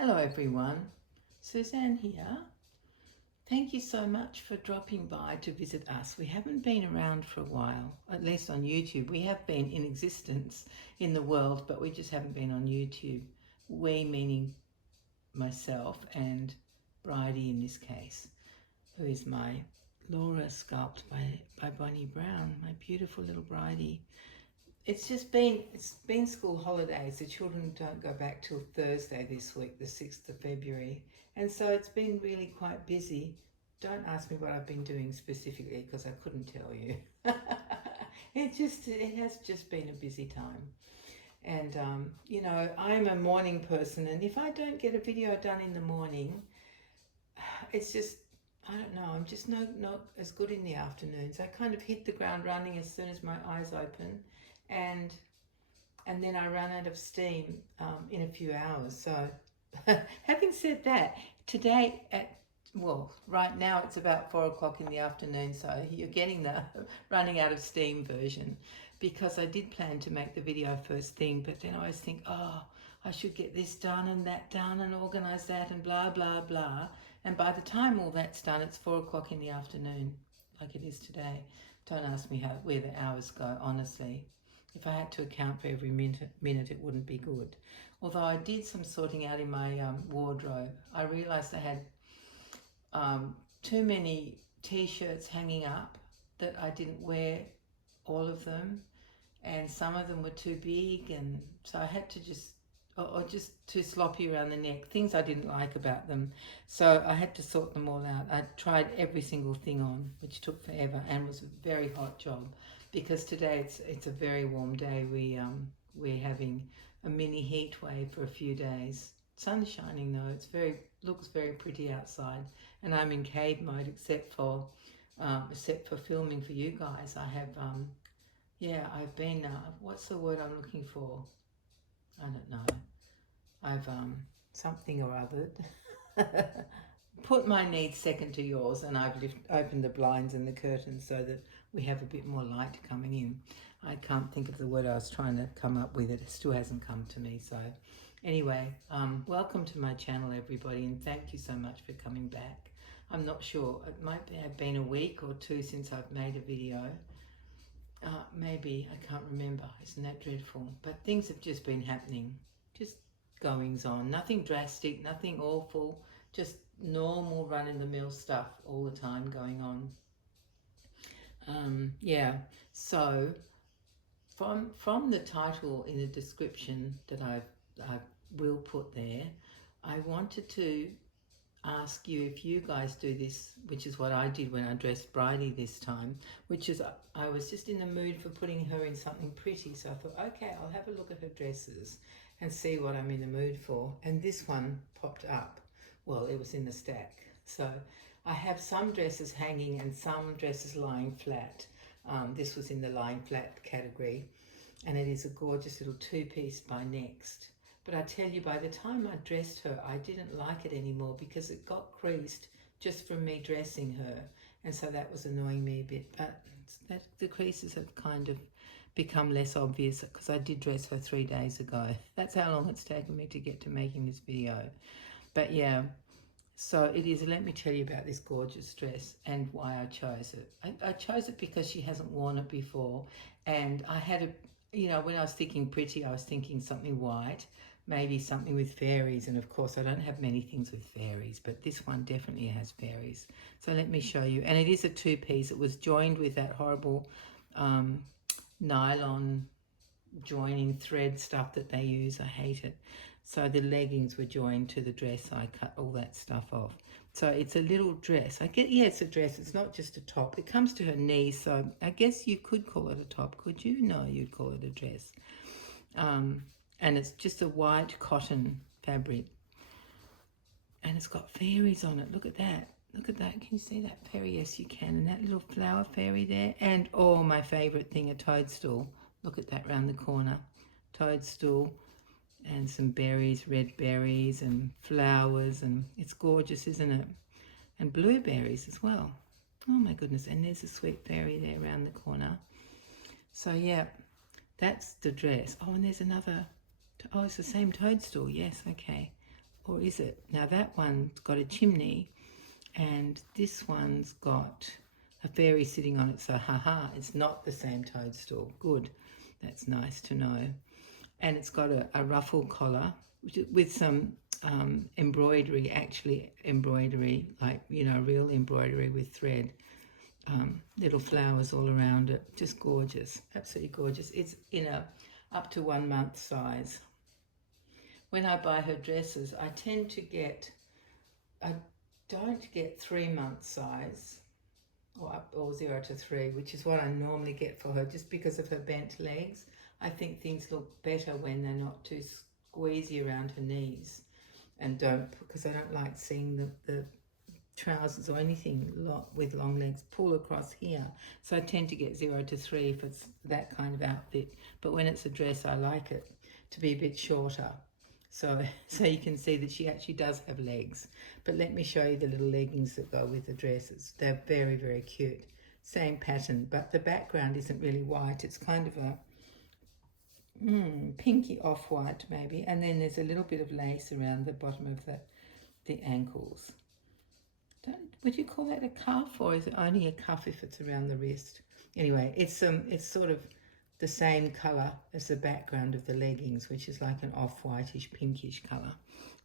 Hello everyone, Suzanne here. Thank you so much for dropping by to visit us. We haven't been around for a while, at least on YouTube. We have been in existence in the world, but we just haven't been on YouTube. We meaning myself and Bridie in this case, who is my Laura sculpt by Bonnie Brown, my beautiful little Bridie. It's been school holidays. The children don't go back till Thursday this week, the 6th of February. And so it's been really quite busy. Don't ask me what I've been doing specifically because I couldn't tell you. It has just been a busy time. And, I'm a morning person, and if I don't get a video done in the morning, it's just, I don't know, I'm just not as good in the afternoons. I kind of hit the ground running as soon as my eyes open. And then I run out of steam in a few hours. So having said that, today right now it's about 4 o'clock in the afternoon, so you're getting the running out of steam version, because I did plan to make the video first thing, but then I always think, oh, I should get this done and that done and organise that and blah, blah, blah. And by the time all that's done, it's 4 o'clock in the afternoon, like it is today. Don't ask me where the hours go, honestly. If I had to account for every minute, it wouldn't be good. Although I did some sorting out in my wardrobe. I realised I had too many t-shirts hanging up that I didn't wear all of them, and some of them were too big, and so I had to just too sloppy around the neck, things I didn't like about them. So I had to sort them all out. I tried every single thing on, which took forever and was a very hot job, because today it's a very warm day. We're having a mini heat wave for a few days. Sun's shining though. Looks very pretty outside, and I'm in cave mode except for filming for you guys. I have I've been what's the word I'm looking for? I don't know. I've something or other put my needs second to yours, and I've opened the blinds and the curtains so that we have a bit more light coming in. I can't think of the word I was trying to come up with. It still hasn't come to me. So anyway, welcome to my channel, everybody, and thank you so much for coming back. I'm not sure. It might have been a week or two since I've made a video. Maybe, I can't remember. Isn't that dreadful? But things have just been happening. Just goings on. Nothing drastic, nothing awful. Just normal run-of-the-mill stuff all the time going on. So from the title in the description that I will put there, I wanted to ask you if you guys do this, which is what I did when I dressed Bridie this time, which is I was just in the mood for putting her in something pretty, so I thought, okay, I'll have a look at her dresses and see what I'm in the mood for. And this one popped up. Well, it was in the stack. So I have some dresses hanging and some dresses lying flat. This was in the lying flat category, and it is a gorgeous little two-piece by Next. But I tell you, by the time I dressed her, I didn't like it anymore because it got creased just from me dressing her. And so that was annoying me a bit. But the creases have kind of become less obvious because I did dress her 3 days ago. That's how long it's taken me to get to making this video. But yeah, so it is. Let me tell you about this gorgeous dress and why I chose it. I chose it because she hasn't worn it before. And I had when I was thinking pretty, I was thinking something white, maybe something with fairies, and of course I don't have many things with fairies, but this one definitely has fairies. So let me show you. And it is a two-piece. It was joined with that horrible nylon joining thread stuff that they use. I hate it. So the leggings were joined to the dress. I cut all that stuff off. So it's a little dress. It's a dress. It's not just a top. It comes to her knees, so I guess you could call it a top, could you? No, you'd call it a dress. And it's just a white cotton fabric. And it's got fairies on it. Look at that. Look at that. Can you see that fairy? Yes, you can. And that little flower fairy there. And, oh, my favourite thing, a toadstool. Look at that round the corner. Toadstool. And some berries, red berries and flowers. And it's gorgeous, isn't it? And blueberries as well. Oh, my goodness. And there's a sweet fairy there around the corner. So, yeah, that's the dress. Oh, and there's another. Oh, it's the same toadstool. Yes, okay. or is it? Now that one's got a chimney, and this one's got a fairy sitting on it, so haha, it's not the same toadstool. Good, that's nice to know. And it's got a ruffle collar with some embroidery, actually embroidery, like, you know, real embroidery with thread. Little flowers all around it, just gorgeous, absolutely gorgeous. It's in a up to 1 month size. When I buy her dresses, I tend to get, I don't get 3 month size, or 0 to 3, which is what I normally get for her, just because of her bent legs. I think things look better when they're not too squeezy around her knees, and because I don't like seeing the trousers or anything with long legs pull across here. So I tend to get 0 to 3 if it's that kind of outfit. But when it's a dress, I like it to be a bit shorter. So you can see that she actually does have legs. But let me show you the little leggings that go with the dresses. They're very, very cute. Same pattern, but the background isn't really white. It's kind of a pinky off-white maybe. And then there's a little bit of lace around the bottom of the ankles. Would you call that a cuff, or is it only a cuff if it's around the wrist? Anyway, it's sort of the same colour as the background of the leggings, which is like an off-whitish, pinkish colour.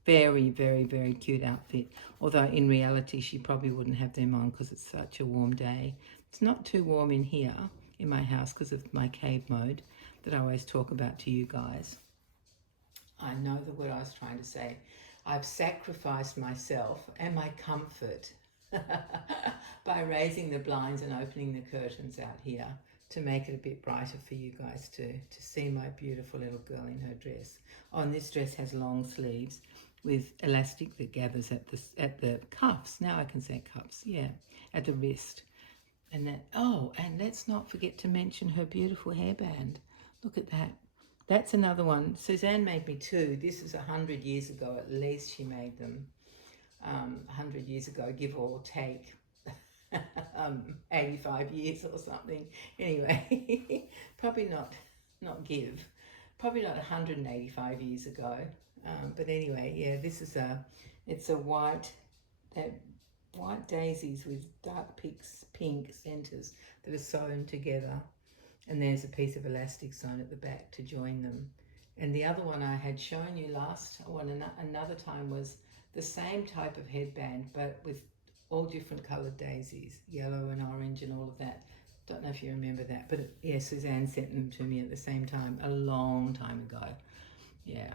Very, very, very cute outfit. Although in reality, she probably wouldn't have them on because it's such a warm day. It's not too warm in here, in my house, because of my cave mode that I always talk about to you guys. I know what I was trying to say. I've sacrificed myself and my comfort by raising the blinds and opening the curtains out here to make it a bit brighter for you guys to see my beautiful little girl in her dress. Oh, and this dress has long sleeves with elastic that gathers at the cuffs. Now I can say cuffs, yeah, at the wrist. And then, and let's not forget to mention her beautiful hairband. Look at that. That's another one. Suzanne made me two. This is 100 years ago, at least she made them. 100 years ago, give or take. 85 years or something. Anyway, probably not give. Probably not 185 years ago. But anyway, yeah, this is it's a white daisies with dark pink centres that are sewn together. And there's a piece of elastic sewn at the back to join them. And the other one I had shown you another time was the same type of headband, but with all different coloured daisies, yellow and orange and all of that. Don't know if you remember that, but yeah, Suzanne sent them to me at the same time, a long time ago. Yeah.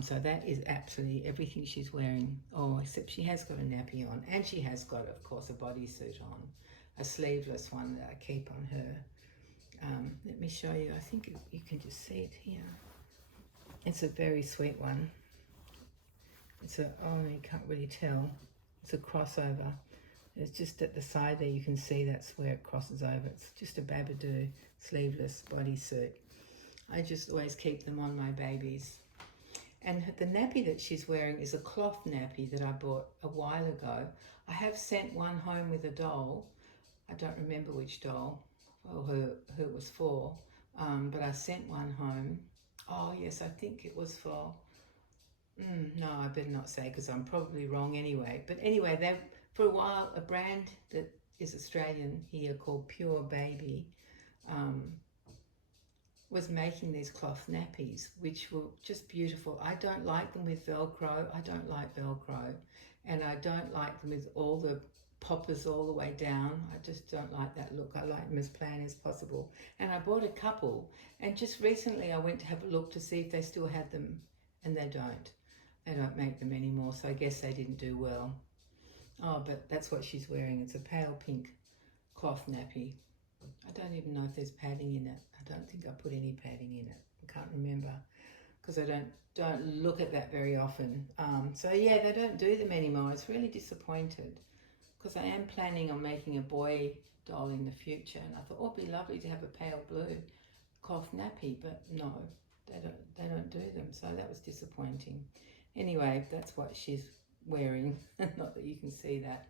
So that is absolutely everything she's wearing. Oh, except she has got a nappy on, and she has got, of course, a bodysuit on, a sleeveless one that I keep on her. Let me show you. I think you can just see it here. It's a very sweet one. You can't really tell. It's a crossover. It's just at the side there, you can see that's where it crosses over. It's just a babadoo sleeveless bodysuit. I just always keep them on my babies. And the nappy that she's wearing is a cloth nappy that I bought a while ago. I have sent one home with a doll. I don't remember which doll or who it was for, but I sent one home. Oh yes, I think it was for, no, I better not say because I'm probably wrong anyway. But anyway, they're, for a while, a brand that is Australian here called Pure Baby was making these cloth nappies, which were just beautiful. I don't like them with Velcro. I don't like Velcro. And I don't like them with all the poppers all the way down. I just don't like that look. I like them as plain as possible. And I bought a couple, and just recently I went to have a look to see if they still had them, and they don't. They don't make them anymore, so I guess they didn't do well. Oh, but that's what she's wearing. It's a pale pink cloth nappy. I don't even know if there's padding in it. I don't think I put any padding in it. I can't remember because I don't look at that very often. So yeah, they don't do them anymore. It's really disappointed because I am planning on making a boy doll in the future, and I thought, oh, it'd be lovely to have a pale blue cloth nappy, but no, they don't do them. So that was disappointing. Anyway, that's what she's wearing. Not that you can see that.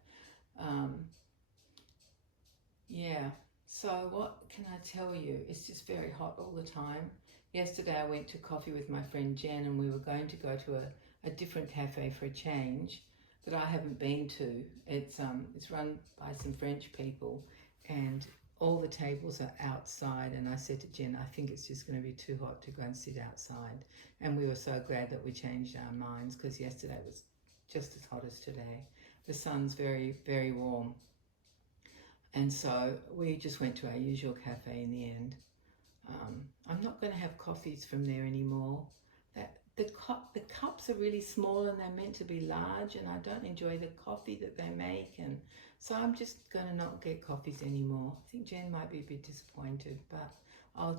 Yeah. So what can I tell you? It's just very hot all the time. Yesterday I went to coffee with my friend Jen, and we were going to go to a a different cafe for a change that I haven't been to. It's run by some French people, and all the tables are outside, and I said to Jen, I think it's just going to be too hot to go and sit outside. And we were so glad that we changed our minds, because yesterday was just as hot as today. The sun's very, very warm. And so we just went to our usual cafe in the end. I'm not going to have coffees from there anymore. The cups are really small and they're meant to be large, and I don't enjoy the coffee that they make, and so I'm just going to not get coffees anymore. I think Jen might be a bit disappointed, but I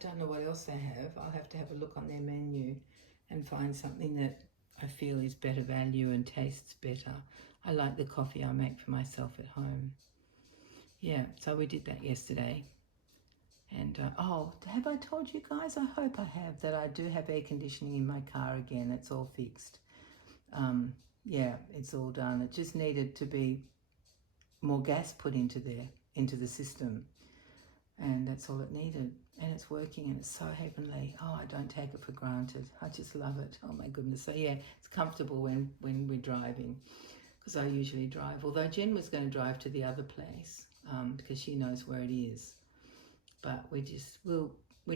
don't know what else they have. I'll have to have a look on their menu and find something that I feel is better value and tastes better. I like the coffee I make for myself at home. Yeah, so we did that yesterday. And have I told you guys? I hope I have, that I do have air conditioning in my car again. It's all fixed. Yeah, it's all done. It just needed to be more gas put into the system, and that's all it needed. And it's working, and it's so heavenly. Oh, I don't take it for granted. I just love it. Oh my goodness. So yeah, it's comfortable when we're driving, because I usually drive. Although Jen was going to drive to the other place because she knows where it is. But we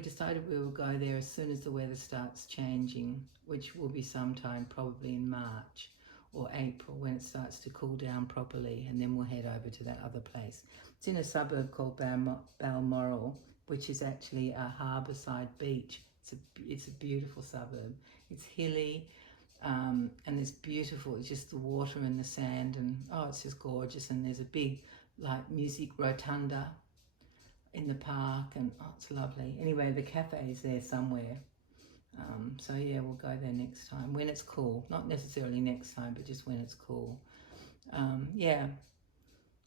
decided we will go there as soon as the weather starts changing, which will be sometime probably in March or April, when it starts to cool down properly, and then we'll head over to that other place. It's in a suburb called Balmoral, which is actually a harbourside beach. It's a beautiful suburb. It's hilly, and it's beautiful. It's just the water and the sand, and it's just gorgeous. And there's a big music rotunda in the park, and it's lovely. Anyway, the cafe is there somewhere. So yeah, we'll go there next time when it's cool. Not necessarily next time, but just when it's cool. Yeah.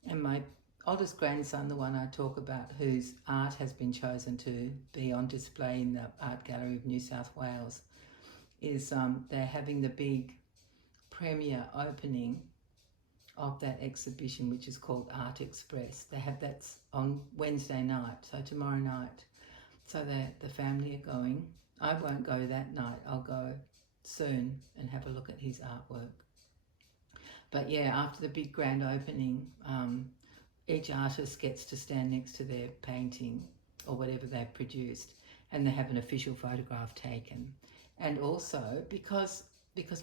And my oldest grandson, the one I talk about, whose art has been chosen to be on display in the Art Gallery of New South Wales, is they're having the big premiere opening of that exhibition, which is called Art Express. They have that on Wednesday night, so tomorrow night. So the family are going. I won't go that night. I'll go soon and have a look at his artwork. But yeah, after the big grand opening, each artist gets to stand next to their painting or whatever they've produced, and they have an official photograph taken. And also because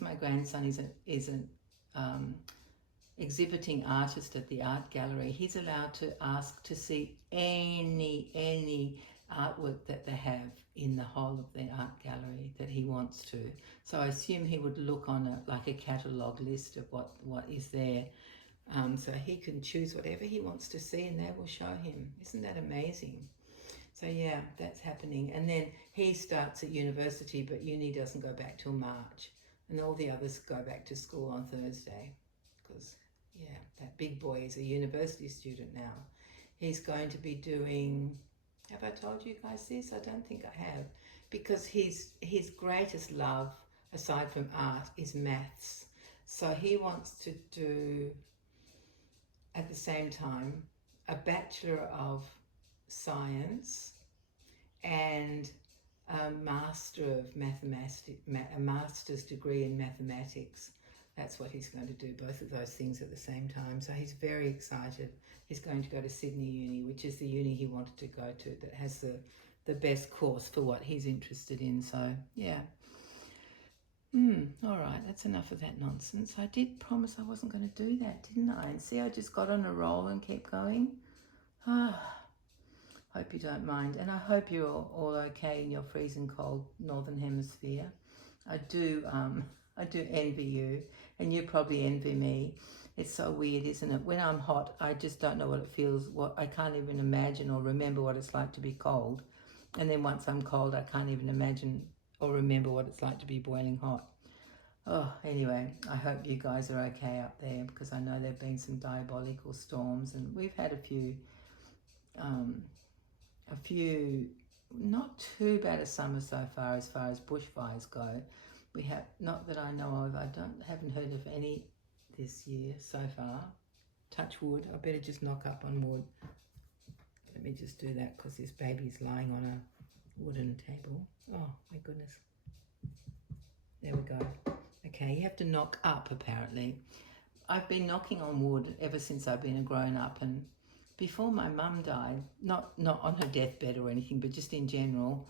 my grandson isn't exhibiting artist at the art gallery, he's allowed to ask to see any artwork that they have in the whole of the art gallery that he wants to. So I assume he would look on a catalogue list of what is there, so he can choose whatever he wants to see, and they will show him. Isn't that amazing? So yeah, that's happening. And then he starts at university, but uni doesn't go back till March, and all the others go back to school on Thursday, because yeah, that big boy is a university student now. He's going to be doing, have I told you guys this? I don't think I have, because his greatest love, aside from art, is maths. So he wants to do, at the same time, a Bachelor of Science and a Master of Mathematics, a master's degree in mathematics. That's what he's going to do, both of those things at the same time. So he's very excited. He's going to go to Sydney Uni, which is the uni he wanted to go to, that has the best course for what he's interested in. So yeah. All right, that's enough of that nonsense. I did promise I wasn't going to do that, didn't I? And see, I just got on a roll and kept going. Hope you don't mind. And I hope you're all okay in your freezing cold northern hemisphere. I do envy you, and you probably envy me. It's so weird, isn't it? When I'm hot, I just don't know what it feels. I can't even imagine or remember what it's like to be cold. And then once I'm cold, I can't even imagine or remember what it's like to be boiling hot. Oh, anyway, I hope you guys are okay up there, because I know there have been some diabolical storms, and we've had a few not too bad a summer so far as bushfires go. We have, not that I know of, haven't heard of any this year so far. Touch wood. I better just knock up on wood. Let me just do that, because this baby's lying on a wooden table. Oh my goodness. There we go. Okay, you have to knock up apparently. I've been knocking on wood ever since I've been a grown up, and before my mum died, not on her deathbed or anything, but just in general,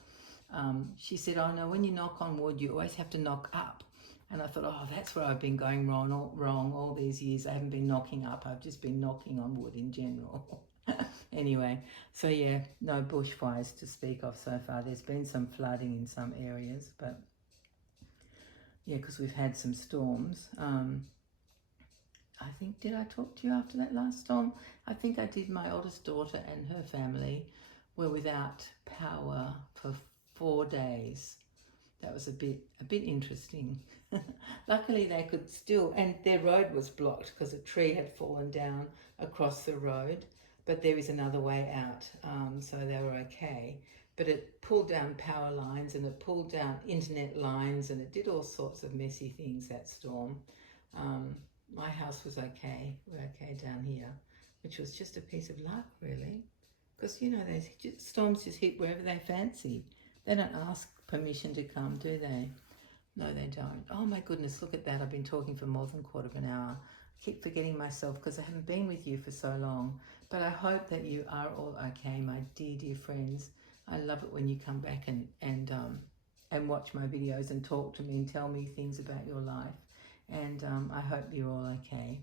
she said, "Oh no, when you knock on wood, you always have to knock up." And I thought, oh, that's where I've been going wrong all these years. I haven't been knocking up. I've just been knocking on wood in general. Anyway, so yeah, no bushfires to speak of so far. There's been some flooding in some areas, but yeah, because we've had some storms. I think, did I talk to you after that last storm? I think I did. My oldest daughter and her family were without power for 4 days. That was a bit interesting. Luckily they could still, and their road was blocked because a tree had fallen down across the road, but there is another way out, so they were okay. But it pulled down power lines and it pulled down internet lines and it did all sorts of messy things, that storm. My house was okay. We're okay down here, which was just a piece of luck, really, because you know those storms just hit wherever they fancy. They don't ask permission to come, do they? No, they don't. Oh my goodness, look at that. I've been talking for more than a quarter of an hour. I keep forgetting myself because I haven't been with you for so long. But I hope that you are all okay, my dear friends. I love it when you come back and watch my videos and talk to me and tell me things about your life. And I hope you're all okay.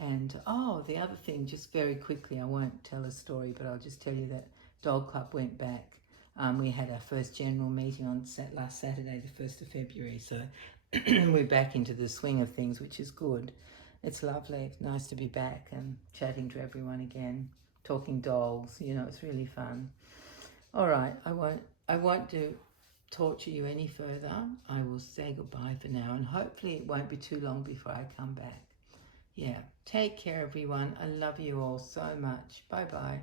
And oh, the other thing, just very quickly, I won't tell a story, but I'll just tell you that Dog Club went back. We had our first general meeting on last Saturday, the 1st of February. So we're back into the swing of things, which is good. It's lovely. It's nice to be back and chatting to everyone again, talking dogs. You know, it's really fun. All right, I won't torture you any further. I will say goodbye for now, and hopefully it won't be too long before I come back. Yeah, take care, everyone. I love you all so much. Bye-bye.